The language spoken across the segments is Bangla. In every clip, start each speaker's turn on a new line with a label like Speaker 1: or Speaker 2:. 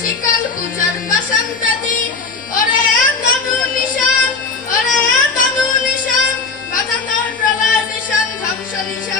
Speaker 1: শিকাল কুচার বাসান্তাদি ওরে তানু নিশান ওরে তানু নিশান মাথা তোর প্রলয় নিশান ধ্বংস নিশান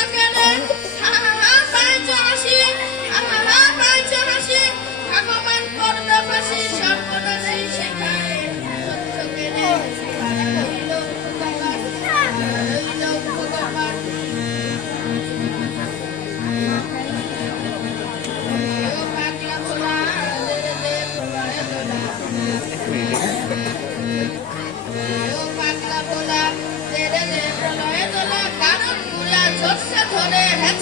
Speaker 1: প্রলয়ে তোলা কারণ মুলা ঝর্ষা ধরে হ্যাঁ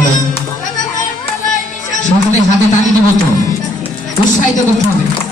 Speaker 1: ছিলেন
Speaker 2: সকলে হাতে তালি দিব তো। উৎসাহিত করতে হবে।